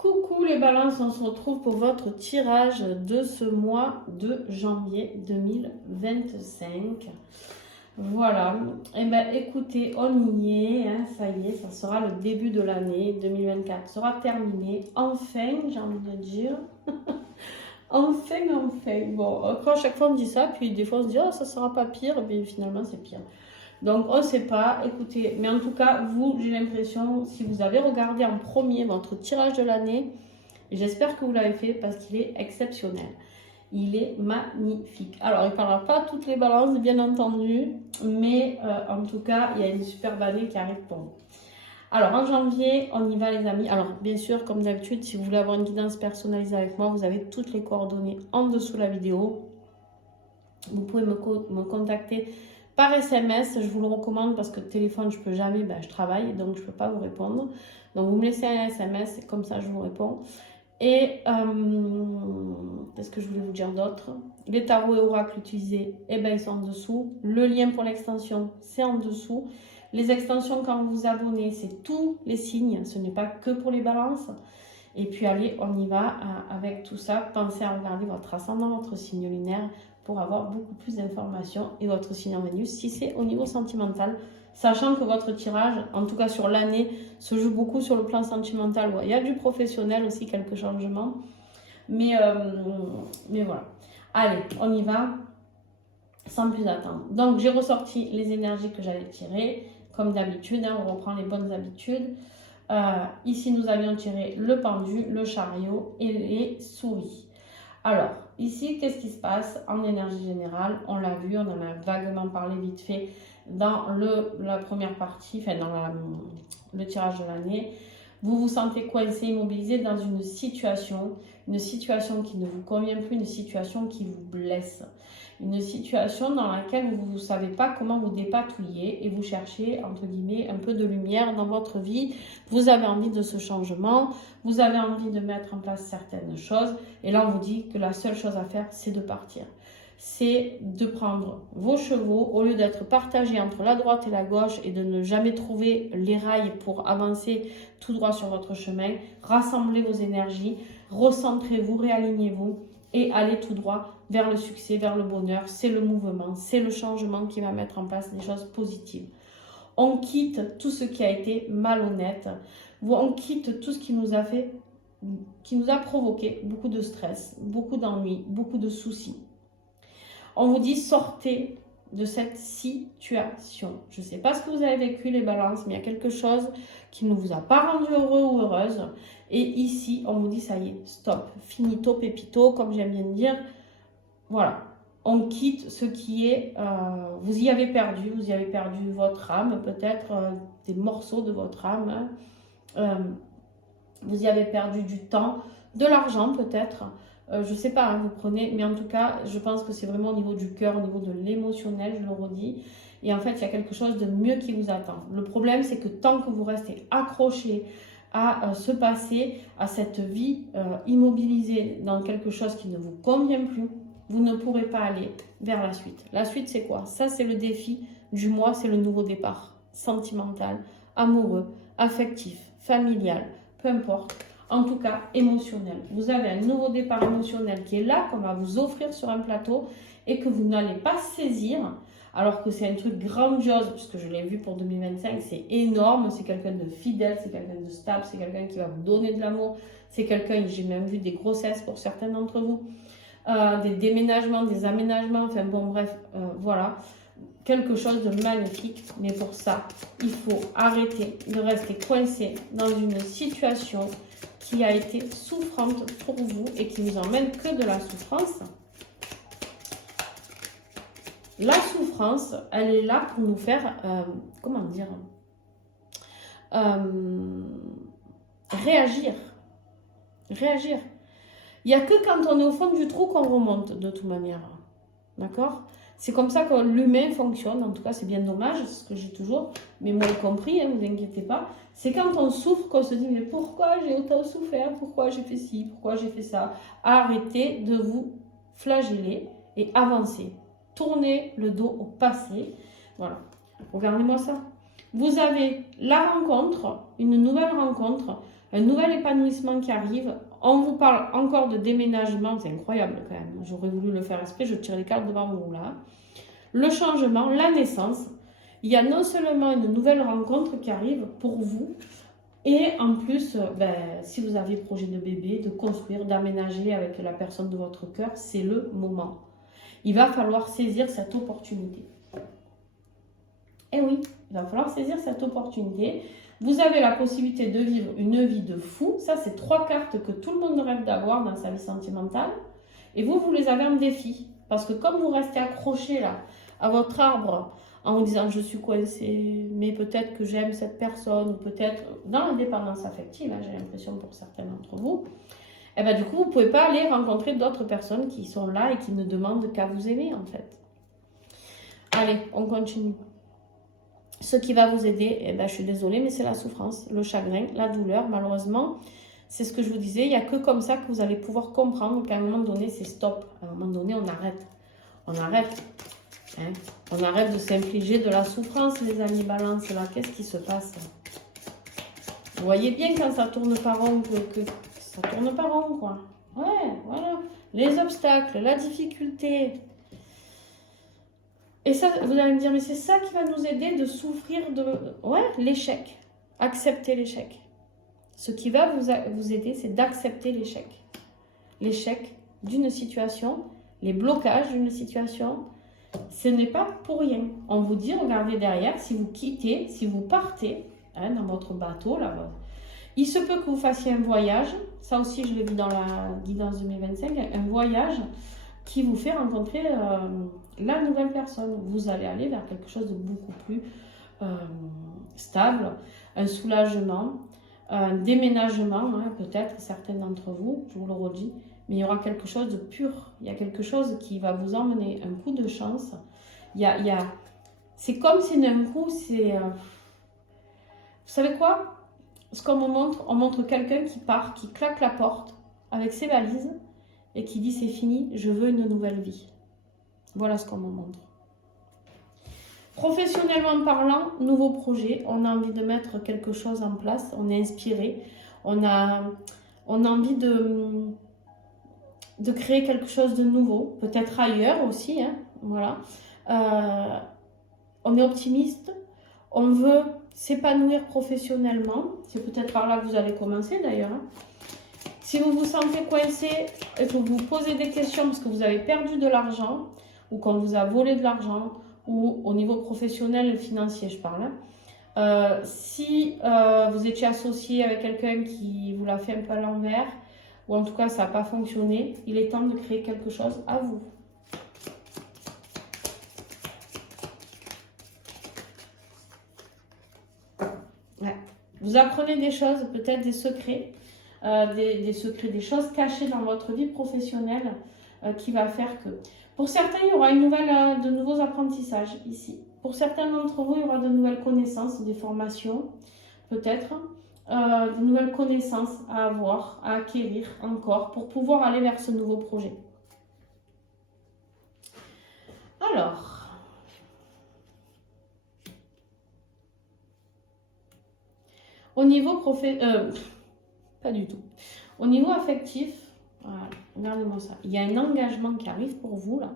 Coucou les balances, on se retrouve pour votre tirage de ce mois de janvier 2025. Voilà, et ben écoutez, on y est, hein, ça y est, ça sera le début de l'année 2024, sera terminé, enfin, j'ai envie de dire. Enfin. Bon, après à chaque fois on me dit ça, puis des fois on se dit, oh, ça sera pas pire, mais finalement c'est pire. Donc on ne sait pas, écoutez, mais en tout cas, vous, j'ai l'impression, si vous avez regardé en premier votre tirage de l'année, j'espère que vous l'avez fait parce qu'il est exceptionnel. Il est magnifique. Alors, il ne parlera pas toutes les balances, bien entendu, mais en tout cas, il y a une superbe année qui arrive pour vous. Alors, en janvier, on y va les amis. Alors, bien sûr, comme d'habitude, si vous voulez avoir une guidance personnalisée avec moi, vous avez toutes les coordonnées en dessous de la vidéo. Vous pouvez me contacter par SMS, je vous le recommande parce que téléphone, je ne peux jamais, je travaille, donc je ne peux pas vous répondre. Donc, vous me laissez un SMS, comme ça, je vous réponds. Et qu'est-ce que je voulais vous dire d'autre? Les tarots et oracles utilisés, ils sont en dessous. Le lien pour l'extension, c'est en dessous. Les extensions, quand vous vous abonnez, c'est tous les signes, ce n'est pas que pour les balances. Et puis, allez, on y va avec tout ça. Pensez à regarder votre ascendant, votre signe lunaire, pour avoir beaucoup plus d'informations et votre signe en Vénus si c'est au niveau sentimental, sachant que votre tirage, en tout cas sur l'année, se joue beaucoup sur le plan sentimental. Ouais, il y a du professionnel aussi, quelques changements, mais voilà. Allez, on y va sans plus attendre. Donc j'ai ressorti les énergies que j'allais tirer, comme d'habitude, hein, on reprend les bonnes habitudes. Ici nous avions tiré le pendu, le chariot et les souris. Alors, ici, qu'est-ce qui se passe en énergie générale? On l'a vu, on en a vaguement parlé vite fait dans la première partie, enfin dans le tirage de l'année. Vous vous sentez coincé, immobilisé dans une situation qui ne vous convient plus, une situation qui vous blesse. Une situation dans laquelle vous ne savez pas comment vous dépatouiller et vous cherchez, entre guillemets, un peu de lumière dans votre vie. Vous avez envie de ce changement, vous avez envie de mettre en place certaines choses. Et là, on vous dit que la seule chose à faire, c'est de partir. C'est de prendre vos chevaux, au lieu d'être partagés entre la droite et la gauche et de ne jamais trouver les rails pour avancer tout droit sur votre chemin. Rassemblez vos énergies, recentrez-vous, réalignez-vous et allez tout droit vers le succès, vers le bonheur. C'est le mouvement, c'est le changement qui va mettre en place des choses positives. On quitte tout ce qui a été malhonnête. On quitte tout ce qui nous a provoqué beaucoup de stress, beaucoup d'ennuis, beaucoup de soucis. On vous dit sortez de cette situation. Je ne sais pas ce que vous avez vécu les balances, mais il y a quelque chose qui ne vous a pas rendu heureux ou heureuse. Et ici, on vous dit ça y est, stop, finito, pepito, comme j'aime bien dire. Voilà, on quitte ce qui est, vous y avez perdu votre âme, peut-être des morceaux de votre âme. Vous y avez perdu du temps, de l'argent peut-être. Je ne sais pas, vous prenez, mais en tout cas, je pense que c'est vraiment au niveau du cœur, au niveau de l'émotionnel, je le redis. Et en fait, il y a quelque chose de mieux qui vous attend. Le problème, c'est que tant que vous restez accroché à ce passé, à cette vie immobilisée dans quelque chose qui ne vous convient plus, vous ne pourrez pas aller vers la suite. La suite, c'est quoi? Ça, c'est le défi du mois, c'est le nouveau départ. Sentimental, amoureux, affectif, familial, peu importe. En tout cas, émotionnel. Vous avez un nouveau départ émotionnel qui est là, qu'on va vous offrir sur un plateau et que vous n'allez pas saisir, alors que c'est un truc grandiose, puisque je l'ai vu pour 2025, c'est énorme, c'est quelqu'un de fidèle, c'est quelqu'un de stable, c'est quelqu'un qui va vous donner de l'amour, c'est quelqu'un, j'ai même vu des grossesses pour certains d'entre vous, des déménagements, des aménagements, enfin bon bref, voilà. Quelque chose de magnifique, mais pour ça, il faut arrêter de rester coincé dans une situation qui a été souffrante pour vous et qui vous emmène que de la souffrance. La souffrance, elle est là pour nous faire, comment dire, réagir. Réagir. Il n'y a que quand on est au fond du trou qu'on remonte, de toute manière. D'accord ? C'est comme ça que l'humain fonctionne, en tout cas c'est bien dommage, c'est ce que j'ai toujours, mais moi y compris, ne vous inquiétez pas. C'est quand on souffre qu'on se dit mais pourquoi j'ai autant souffert, pourquoi j'ai fait ci, pourquoi j'ai fait ça. Arrêtez de vous flageller et avancez. Tournez le dos au passé. Voilà, regardez-moi ça. Vous avez la rencontre, une nouvelle rencontre, un nouvel épanouissement qui arrive. On vous parle encore de déménagement, c'est incroyable quand même. J'aurais voulu le faire exprès, je tire les cartes devant vous là. Le changement, la naissance. Il y a non seulement une nouvelle rencontre qui arrive pour vous, et en plus, si vous avez projet de bébé, de construire, d'aménager avec la personne de votre cœur, c'est le moment. Il va falloir saisir cette opportunité. Et oui, il va falloir saisir cette opportunité. Vous avez la possibilité de vivre une vie de fou. Ça, c'est 3 cartes que tout le monde rêve d'avoir dans sa vie sentimentale. Et vous, vous les avez en défi. Parce que comme vous restez accroché là à votre arbre en vous disant je suis coincé, mais peut-être que j'aime cette personne, ou peut-être dans la dépendance affective, hein, j'ai l'impression pour certains d'entre vous, et bien du coup, vous ne pouvez pas aller rencontrer d'autres personnes qui sont là et qui ne demandent qu'à vous aimer en fait. Allez, on continue. Ce qui va vous aider, eh ben, je suis désolée, mais c'est la souffrance, le chagrin, la douleur. Malheureusement, c'est ce que je vous disais, il n'y a que comme ça que vous allez pouvoir comprendre qu'à un moment donné, c'est stop. À un moment donné, on arrête. On arrête. Hein, on arrête de s'infliger de la souffrance, les amis balance. Là, qu'est-ce qui se passe? Vous voyez bien quand ça tourne pas rond, que ça tourne pas rond, quoi. Ouais, voilà. Les obstacles, la difficulté. Et ça, vous allez me dire, mais c'est ça qui va nous aider de souffrir de... Ouais, l'échec. Accepter l'échec. Ce qui va vous aider, c'est d'accepter l'échec. L'échec d'une situation, les blocages d'une situation, ce n'est pas pour rien. On vous dit, regardez derrière, si vous quittez, si vous partez hein, dans votre bateau, là-bas, il se peut que vous fassiez un voyage. Ça aussi, je l'ai vu dans la guidance 2025, un voyage qui vous fait rencontrer la nouvelle personne. Vous allez aller vers quelque chose de beaucoup plus stable, un soulagement, un déménagement, hein, peut-être certains d'entre vous, je vous le redis, mais il y aura quelque chose de pur. Il y a quelque chose qui va vous emmener un coup de chance. C'est comme si d'un coup, c'est... vous savez quoi? Ce qu'on me montre, on montre quelqu'un qui part, qui claque la porte avec ses valises et qui dit c'est fini, je veux une nouvelle vie. Voilà ce qu'on me montre. Professionnellement parlant, nouveau projet, on a envie de mettre quelque chose en place, on est inspiré, on a envie de créer quelque chose de nouveau, peut-être ailleurs aussi, hein, voilà. On est optimiste, on veut s'épanouir professionnellement, c'est peut-être par là que vous allez commencer d'ailleurs. Hein. Si vous vous sentez coincé et que vous vous posez des questions parce que vous avez perdu de l'argent ou qu'on vous a volé de l'argent ou au niveau professionnel et financier, je parle. Hein. Si vous étiez associé avec quelqu'un qui vous l'a fait un peu à l'envers ou en tout cas ça n'a pas fonctionné, il est temps de créer quelque chose à vous. Ouais. Vous apprenez des choses, peut-être des secrets. Des secrets, des choses cachées dans votre vie professionnelle qui va faire que... Pour certains, il y aura de nouveaux apprentissages ici. Pour certains d'entre vous, il y aura de nouvelles connaissances, des formations, peut-être, de nouvelles connaissances à avoir, à acquérir encore pour pouvoir aller vers ce nouveau projet. Alors... Au niveau pas du tout. Au niveau affectif, voilà, regardez-moi ça. Il y a un engagement qui arrive pour vous là.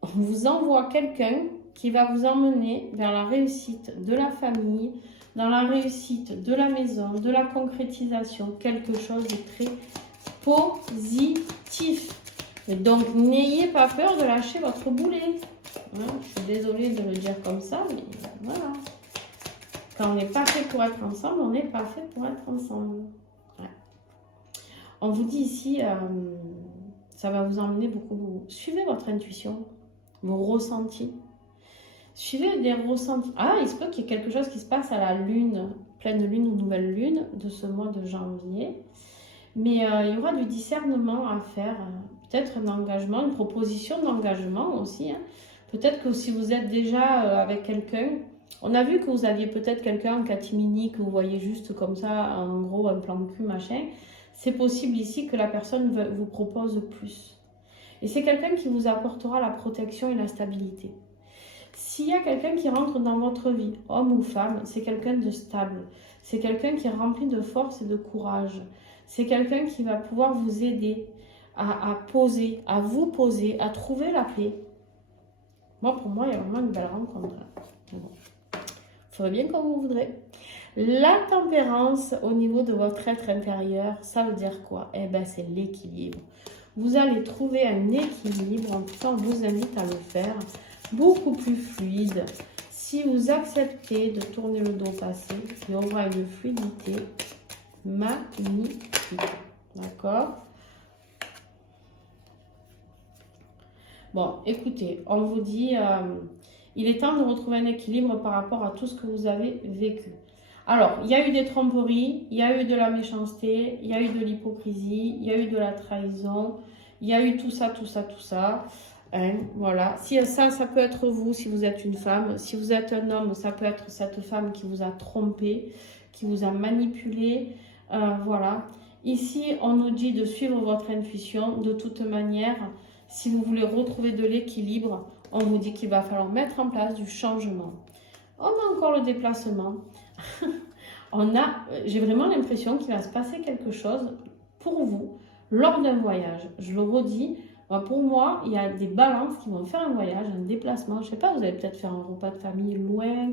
On vous envoie quelqu'un qui va vous emmener vers la réussite de la famille, dans la réussite de la maison, de la concrétisation, quelque chose de très positif. Et donc, n'ayez pas peur de lâcher votre boulet. Hein, je suis désolée de le dire comme ça, mais voilà. Quand on n'est pas fait pour être ensemble, on n'est pas fait pour être ensemble. Ouais. On vous dit ici, ça va vous emmener beaucoup. Suivez votre intuition, vos ressentis. Suivez des ressentis. Ah, il se peut qu'il y ait quelque chose qui se passe à la lune, pleine lune ou nouvelle lune de ce mois de janvier. Mais il y aura du discernement à faire. Peut-être un engagement, une proposition d'engagement aussi. Hein. Peut-être que si vous êtes déjà avec quelqu'un, on a vu que vous aviez peut-être quelqu'un en catimini que vous voyez juste comme ça, en gros, un plan de cul, machin. C'est possible ici que la personne vous propose plus. Et c'est quelqu'un qui vous apportera la protection et la stabilité. S'il y a quelqu'un qui rentre dans votre vie, homme ou femme, c'est quelqu'un de stable. C'est quelqu'un qui est rempli de force et de courage. C'est quelqu'un qui va pouvoir vous aider à poser, à vous poser, à trouver la paix. Moi, pour moi, il y a vraiment une belle rencontre. Bon. Il faudrait bien comme vous voudrez. La tempérance au niveau de votre être intérieur, ça veut dire quoi? Eh bien, c'est l'équilibre. Vous allez trouver un équilibre, en tout cas, on vous invite à le faire, beaucoup plus fluide. Si vous acceptez de tourner le dos passé, il y aura une fluidité magnifique. D'accord? Bon, écoutez, on vous dit, il est temps de retrouver un équilibre par rapport à tout ce que vous avez vécu. Alors, il y a eu des tromperies, il y a eu de la méchanceté, il y a eu de l'hypocrisie, il y a eu de la trahison, il y a eu tout ça, tout ça, tout ça. Hein, voilà. Si ça peut être vous, si vous êtes une femme. Si vous êtes un homme, ça peut être cette femme qui vous a trompé, qui vous a manipulé. Voilà. Ici, on nous dit de suivre votre intuition. De toute manière, si vous voulez retrouver de l'équilibre, on vous dit qu'il va falloir mettre en place du changement. On a encore le déplacement. J'ai vraiment l'impression qu'il va se passer quelque chose pour vous lors d'un voyage. Je le redis, pour moi, il y a des balances qui vont faire un voyage, un déplacement. Je ne sais pas, vous allez peut-être faire un repas de famille loin,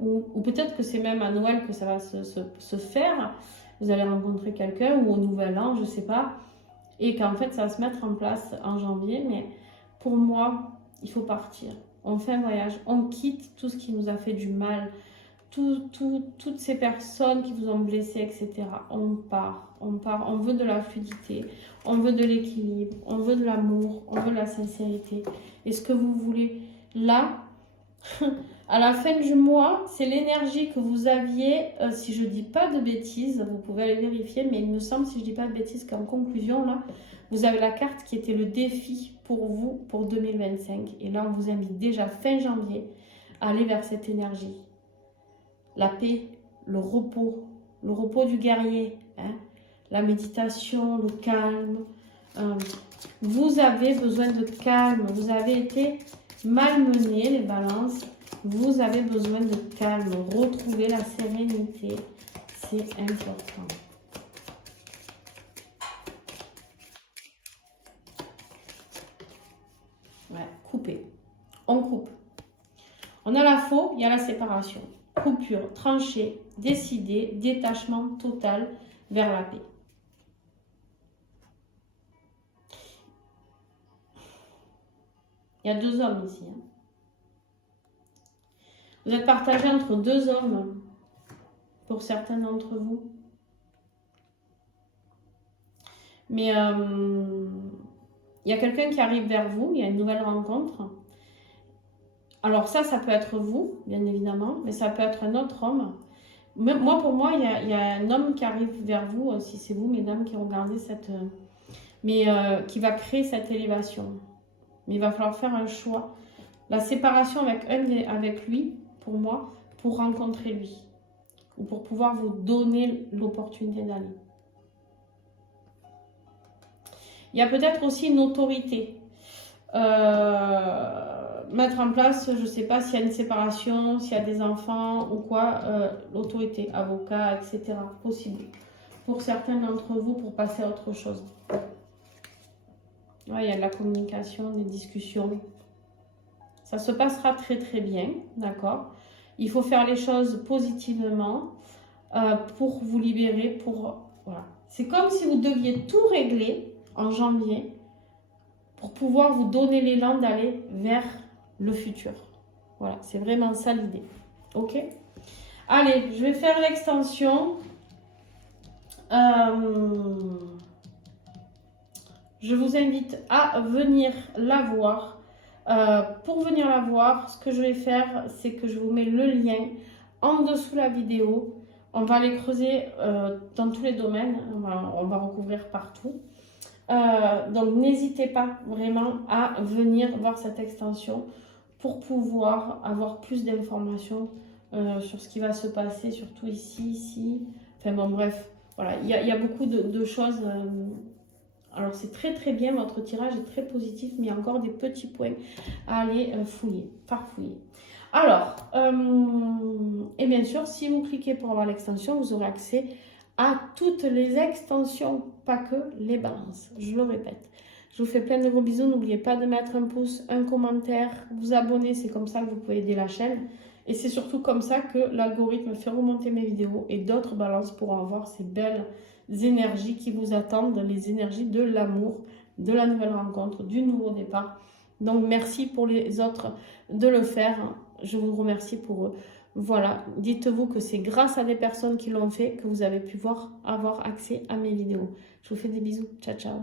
ou peut-être que c'est même à Noël que ça va se faire. Vous allez rencontrer quelqu'un, ou au Nouvel An, je ne sais pas. Et qu'en fait, ça va se mettre en place en janvier. Mais pour moi, il faut partir. On fait un voyage, on quitte tout ce qui nous a fait du mal, toutes ces personnes qui vous ont blessé, etc. On part, on veut de la fluidité, on veut de l'équilibre, on veut de l'amour, on veut de la sincérité. Et ce que vous voulez là, à la fin du mois, c'est l'énergie que vous aviez, si je ne dis pas de bêtises, vous pouvez aller vérifier, mais il me semble, si je ne dis pas de bêtises, qu'en conclusion, là, vous avez la carte qui était le défi pour vous pour 2025. Et là, on vous invite déjà fin janvier à aller vers cette énergie. La paix, le repos du guerrier, hein, la méditation, le calme. Vous avez besoin de calme, vous avez été malmenés, les balances. Vous avez besoin de calme, retrouver la sérénité, c'est important. Ouais, couper. On coupe. On a la faux, il y a la séparation. Coupure, trancher, décider, détachement total vers la paix. Il y a deux hommes ici. Hein. Vous êtes partagé entre deux hommes, pour certains d'entre vous. Mais il y a quelqu'un qui arrive vers vous, il y a une nouvelle rencontre. Alors ça peut être vous, bien évidemment, mais ça peut être un autre homme. Pour moi, il y a un homme qui arrive vers vous, si c'est vous, mesdames, qui regardez qui va créer cette élévation. Mais il va falloir faire un choix. La séparation avec lui, pour moi, pour rencontrer lui. Ou pour pouvoir vous donner l'opportunité d'aller. Il y a peut-être aussi une autorité. Mettre en place, je ne sais pas s'il y a une séparation, s'il y a des enfants ou quoi, l'autorité, avocat, etc. Possible. Pour certains d'entre vous, pour passer à autre chose. Ouais, il y a de la communication, des discussions. Ça se passera très très bien, d'accord? Il faut faire les choses positivement pour vous libérer, voilà. C'est comme si vous deviez tout régler en janvier pour pouvoir vous donner l'élan d'aller vers le futur. Voilà, c'est vraiment ça l'idée. Ok? Allez, je vais faire l'extension. Je vous invite à venir la voir. Pour venir la voir, ce que je vais faire, c'est que je vous mets le lien en dessous de la vidéo. On va les creuser dans tous les domaines. On va recouvrir partout. Donc, n'hésitez pas vraiment à venir voir cette extension pour pouvoir avoir plus d'informations sur ce qui va se passer, surtout ici. Enfin bon, bref, voilà, il y a beaucoup de choses. Alors, c'est très très bien, votre tirage est très positif, mais il y a encore des petits points à aller farfouiller. Alors, et bien sûr, si vous cliquez pour avoir l'extension, vous aurez accès à toutes les extensions, pas que les balances. Je le répète. Je vous fais plein de gros bisous. N'oubliez pas de mettre un pouce, un commentaire, vous abonner. C'est comme ça que vous pouvez aider la chaîne. Et c'est surtout comme ça que l'algorithme fait remonter mes vidéos et d'autres balances pourront avoir ces belles énergies qui vous attendent, les énergies de l'amour, de la nouvelle rencontre, du nouveau départ. Donc, merci pour les autres de le faire. Je vous remercie pour eux. Voilà, dites-vous que c'est grâce à des personnes qui l'ont fait que vous avez pu avoir accès à mes vidéos. Je vous fais des bisous. Ciao, ciao.